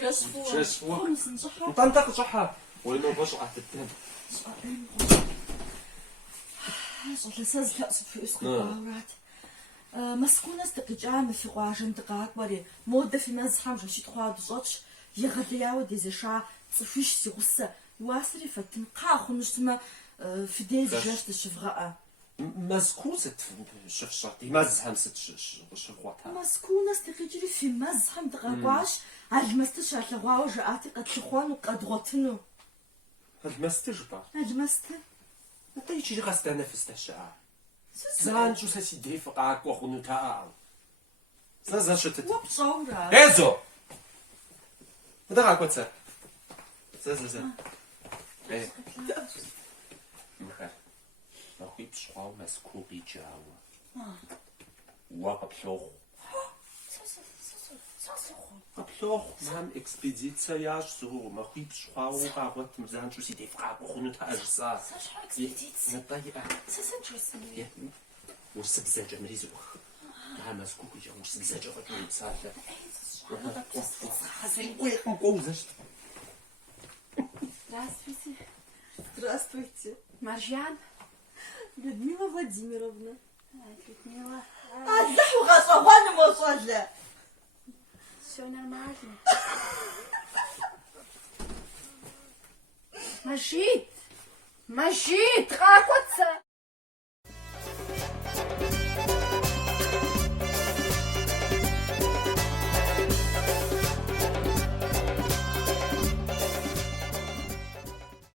جاسفو خمس نصحة وطنطا قصحها وينو باش عتتم صلى سازل في اسقي قاورات مسكونة استقجام في قواجن دقاق ولي مودة في مزحم جشيت خواد زوتش يغلياو ديزشا صفيش سيغسة واسري فتن قاخو نجتما في ديز جاشت الشفغاء مسكون شفشاتي مزحم شفغواتها مسكونة استقجري في مزحم دقاقواش المستش أتلغواو جاءتي قد تخوان وقد غوتنو المستجبا المست متى يجي غاستا نفس الشعر زان شو ساسي دي فقاك وخونو تاع زان شتت وبصورة ايزو هذا غاكو تسا زان ايه نخي بشقاو مسكو بيجاو وقبلوخ قبلوخ مام اكسبيديتسيا شو مخي بشقاو قاوت مزان شو سي دي فقاك وخونو تاع اجزا نطيئة ساسنشوسي والسبزاجة مريزوخ ها مسكو بيجاو والسبزاجة غير تسالة Здравствуйте. Здравствуйте. Маржан? Людмила Владимировна. Людмила. Заху гасован мосажля. Все нормально. Мажид! Мажид! Ракоца!